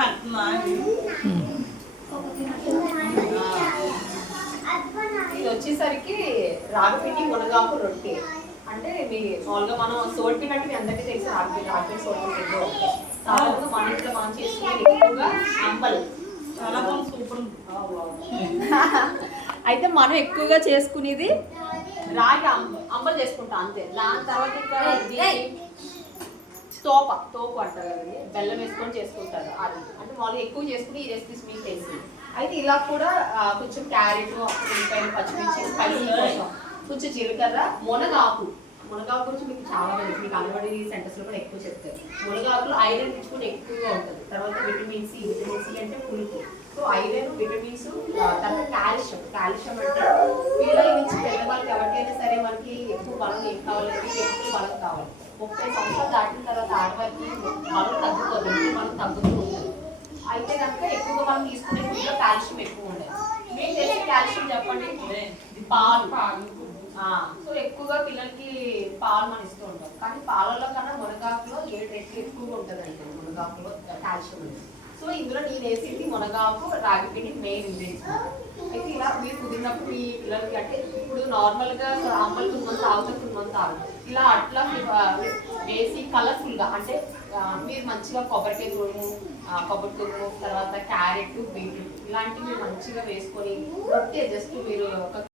పడుతుందా ఇది వచ్చేసరికి రాగిపిండి మునగాకు రొట్టె. అంటే మీ మామూలుగా మనం సోల్పిండి అంటే మీ అందరికీ తెలిసి రాగిపిండి రాగిపిండి సోల్పిండి. కాకపోతే మన ఇంట్లో మనం చేసుకునేది ఎక్కువగా అంబల్. చాలా బాగుంది సూపర్ ఉంది. అయితే మనం ఎక్కువగా చేసుకునేది రాగి అంబ అంబలు చేసుకుంటాం అంతే. దాని తర్వాత ఇంకా తోప తోపు అంటారు కదండి బెల్లం వేసుకొని చేసుకుంటారు. అది. అంటే వాళ్ళు ఎక్కువ చేసుకుని ఈ రెసిపీస్ మీకు తెలిసి. అయితే ఇలా కూడా కొంచెం క్యారెట్ ఉల్లిపాయలు పచ్చిమిర్చి స్పైసీ కోసం కొంచెం జీలకర్ర మునగాకు. మునగాకు గురించి మీకు చాలా తెలుసు. మీకు అంగన్వాడీ సెంటర్స్లో కూడా ఎక్కువ చెప్తారు. మునగాకులో ఐరన్ రిచ్ ఎక్కువగా ఉంటుంది. తర్వాత విటమిన్ సి విటమిన్ సి అంటే పులుపు. సో ఐరన్ విటమిన్స్ తర్వాత కాల్షియం. కాల్షియం అంటే పిల్లల నుంచి పెద్దవాళ్ళకి ఎవరికైనా సరే మనకి ఎక్కువ బలం ఏం కావాలంటే ఎక్కువ బలం కావాలి. ముప్పై సంవత్సరాలు దాటిన తర్వాత ఆడవారికి బలం తగ్గుతుంది బలం తగ్గుతూ ఉంటుంది. అయితే కనుక ఎక్కువగా మనం తీసుకునే ఫుడ్లో కాల్షియం ఎక్కువ ఉండదు మీకు తెలిసే కాల్షియం చెప్పండి? పాలు. ఆ, సో ఎక్కువగా పిల్లలకి పాలు మనం ఇస్తూ ఉంటాం కానీ పాలలో కన్నా మునగాకులో ఏడు రెట్లు ఎక్కువగా ఉంటుంది అండి మునగాకులో కాల్షియం ఉంది సో ఇందులో నేను వేసింది మునగాకు రాగి పిండి మెయిన్ ఇంగ్రీడియంట్ అయితే ఇలా మీరు కుదిరినప్పుడు మీ పిల్లలకి అంటే ఇప్పుడు నార్మల్గా అమ్మలు తుమ్మలు తాగుతారు తుమ్మలు తాగు ఇలా అట్లా వేసి కలర్ఫుల్గా అంటే మీరు మంచిగా కొబ్బరికాయ తురుము కొబ్బరి తురుము తర్వాత క్యారెట్ బీట్రూట్ ఇలాంటివి మంచిగా వేసుకొని రొట్టె జస్ట్ మీరు ఒక